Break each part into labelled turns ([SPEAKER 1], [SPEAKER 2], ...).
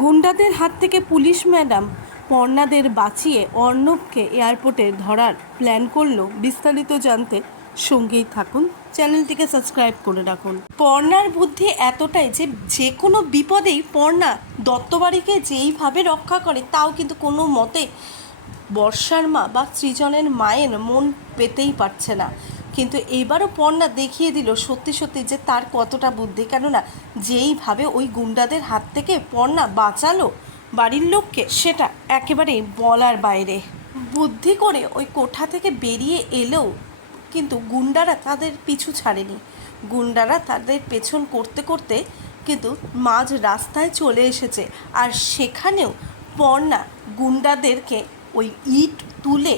[SPEAKER 1] গুন্ডাদের হাত থেকে পুলিশ ম্যাডাম পর্ণাদের বাঁচিয়ে অর্ণবকে এয়ারপোর্টে ধরার প্ল্যান করল বিস্তারিত জানতে সঙ্গেই থাকুন। চ্যানেলটিকে সাবস্ক্রাইব করে রাখুন। পর্ণার বুদ্ধি এতটাই যে যে কোনো বিপদেই পর্ণা দত্তবাড়িকে যেইভাবে রক্ষা করে, তাও কিন্তু কোনো মতে বর্ষার মা বা সৃজনের মায়ের মন পেতেই পারছে না। কিন্তু এবারও পর্ণা দেখিয়ে দিল সত্যি সত্যি যে তার কতটা বুদ্ধি। কেননা যেইভাবে ওই গুন্ডাদের হাত থেকে পর্ণা বাঁচালো বাড়ির লোককে, সেটা একেবারে বলার বাইরে। বুদ্ধি করে ওই কোঠা থেকে বেরিয়ে এলেও কিন্তু গুন্ডারা তাদের পিছু ছাড়েনি। গুন্ডারা তাদের পেছন করতে করতে কিন্তু মাঝ রাস্তায় চলে এসেছে আর সেখানেও পর্ণা গুন্ডাদেরকে ওই ইট তুলে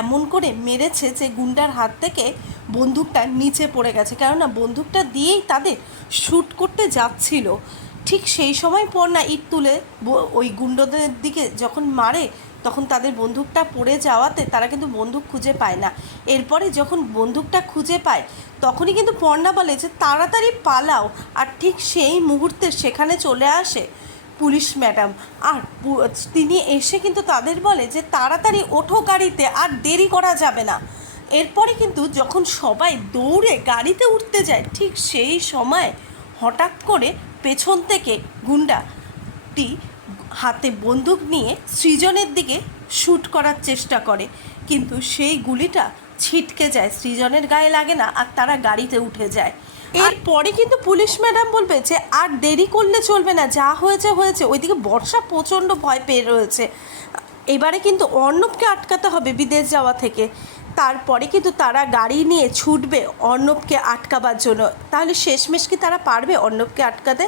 [SPEAKER 1] এমন করে মেরেছে যে গুন্ডার হাত থেকে বন্দুকটা নিচে পড়ে গেছে। কেননা বন্দুকটা দিয়েই তাদের শ্যুট করতে যাচ্ছিল। ঠিক সেই সময় পর্ণা ইট তুলে ওই গুন্ডদের দিকে যখন মারে, তখন তাদের বন্দুকটা পড়ে যাওয়াতে তারা কিন্তু বন্দুক খুঁজে পায় না। এরপরে যখন বন্দুকটা খুঁজে পায়, তখনই কিন্তু পর্ণা বলে যে, তাড়াতাড়ি পালাও। আর ঠিক সেই মুহূর্তে সেখানে চলে আসে পুলিশ ম্যাডাম। আর তিনি এসে কিন্তু তাদের বলে যে, তাড়াতাড়ি ওঠো গাড়িতে, আর দেরি করা যাবে না। এরপরে কিন্তু যখন সবাই দৌড়ে গাড়িতে উঠতে যায় ঠিক সেই সময় হঠাৎ করে পেছন থেকে গুন্ডাটি হাতে বন্দুক নিয়ে সৃজনের দিকে শ্যুট করার চেষ্টা করে। কিন্তু সেই গুলিটা ছিটকে যায় সৃজনের গায়ে লাগে না আর তারা গাড়িতে উঠে যায়। এরপরে কিন্তু পুলিশ ম্যাডাম বলবে যে আর দেরি করলে চলবে না যা হয়েছে হয়েছে। ওইদিকে বর্ষা প্রচণ্ড ভয় পেয়ে রয়েছে। এবারে কিন্তু অর্ণবকে আটকাতে হবে বিদেশ যাওয়া থেকে। তারপরে কিন্তু তারা গাড়ি নিয়ে ছুটবে অর্ণবকে আটকাবার জন্য। তাহলে শেষমেশ কি তারা পারবে অর্ণবকে আটকাতে?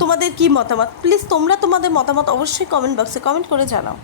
[SPEAKER 1] তোমাদের কি মতামত? প্লিজ তোমরা তোমাদের মতামত অবশ্যই কমেন্ট বক্সে কমেন্ট করে জানাও।